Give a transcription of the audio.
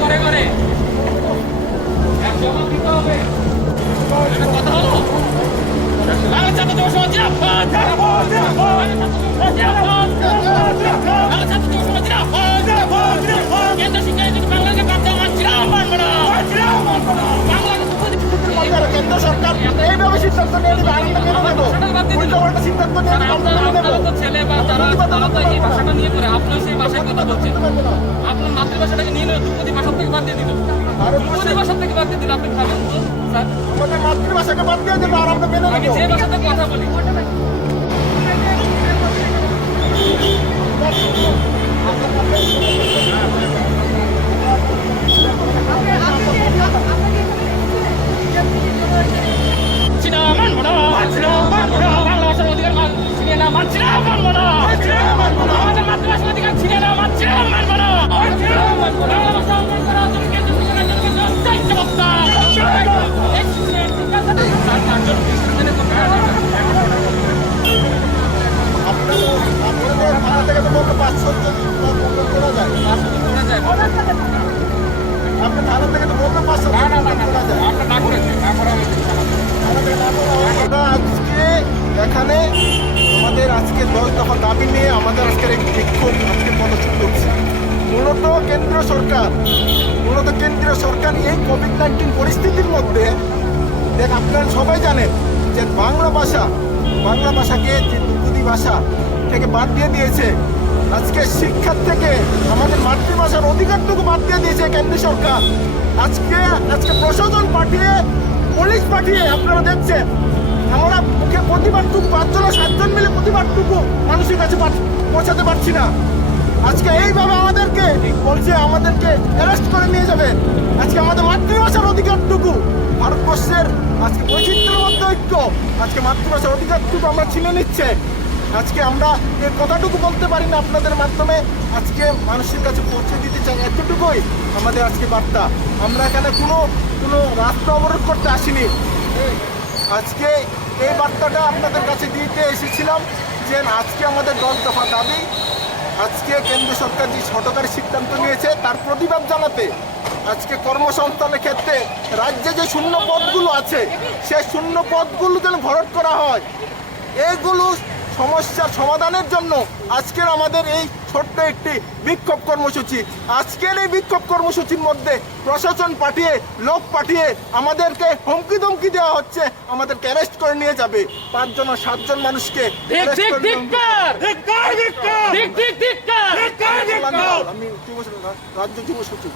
ঘরে ঘরে জমা দিতে হবে। কথা হলো ছাত্র দিবস কেন্দ্র শিক্ষা বাংলাকে কেন্দ্র সরকার এইভাবে সিদ্ধান্ত নিয়ে নেবে, সিদ্ধান্ত ছেলে বা তারা তো এই ভাষাটা নিয়ে পড়ে, আপনিও সেই ভাষায় কথা বলছেন। আপনার মাতৃভাষাটাকে নিয়ে ধ্রুপদী ভাষা থেকে বাদ দিয়ে দিল, ধ্রুপদী ভাষা থেকে বাদ দিয়ে দিল। আপনি ভাবেন তো স্যার, আমাদের মাতৃভাষাকে বাদ দিয়ে দেবে আর আমরা মেনে আমি যে ভাষাতে কথা বলি বাংলা ভাষার অধিকার ছিনিয়ে না মানছি না, মানবো না। আমাদের মাতৃভাষার অধিকার ছিনিয়ে না মানছি না, মানবো না। বাংলা ভাষা অপমান করা তুমি কেন্দ্র সরকারের জন্য দায়িত্ববক্তা। আপনাদের থানা থেকে তো বলতে 500 জন করা যায়, আপনার থানা থেকে তো বলতে 500 করা যায়। আজকে এখানে আমাদের আজকে 10 দফা দাবি নিয়ে আমাদের আজকের এই বিক্ষোভ আজকে পদক্ষেপ করছে। মূলত কেন্দ্রীয় সরকার এই কোভিড-19 পরিস্থিতির মধ্যে দেখ, আপনারা সবাই জানেন যে বাংলা ভাষাকে যে ধ্রুপদী ভাষা থেকে বাদ দিয়ে দিয়েছে। আজকে শিক্ষার থেকে আমাদের মাতৃভাষার অধিকারটুকু বাদ দিয়ে দিয়েছে কেন্দ্রীয় সরকার। আজকে প্রশাসন পাঠিয়ে, পুলিশ পাঠিয়ে আপনারা দেখছেন আমরা মুখে প্রতিবাদটুকু 5-7 মিলে প্রতিবাদটুকু মানুষের কাছে পৌঁছাতে পারছি না। আজকে এইভাবে আমাদেরকে বলছে, আমাদেরকে অ্যারেস্ট করে নিয়ে যাবে। আজকে আমাদের মাতৃভাষার অধিকারটুকু, ভারতবর্ষের আজকে বৈচিত্র্যের মধ্যে ঐক্য, আজকে মাতৃভাষার অধিকারটুকু আমরা ছিনে নিচ্ছে। আজকে আমরা এই কথাটুকু বলতে পারি না আপনাদের মাধ্যমে, আজকে মানুষের কাছে পৌঁছে দিতে চাই, এতটুকুই আমাদের আজকে বার্তা। আমরা এখানে কোনো রাস্তা অবরোধ করতে আসিনি। আজকে এই বার্তাটা আপনাদের কাছে দিতে এসেছিলাম যে আজকে আমাদের 10 দফা দাবি, আজকে কেন্দ্র সরকার যে সরকারি সিদ্ধান্ত নিয়েছে তার প্রতিবাদ জানাতে। আজকে কর্মসংস্থানের ক্ষেত্রে রাজ্যে যে শূন্য পদগুলো আছে সেই শূন্য পদগুলো যেন ভরট করা হয়, এইগুলো সমস্যার সমাধানের জন্য আজকের আমাদের এই ছোট্ট একটি বিক্ষোভ কর্মসূচি। আজকের এই বিক্ষোভ কর্মসূচির মধ্যে প্রশাসন পাঠিয়ে, লোক পাঠিয়ে আমাদেরকে হুমকি ধমকি দেওয়া হচ্ছে, আমাদেরকে অ্যারেস্ট করে নিয়ে যাবে। 5-7 জন মানুষকে আমি রাজ্য যুব সচিব।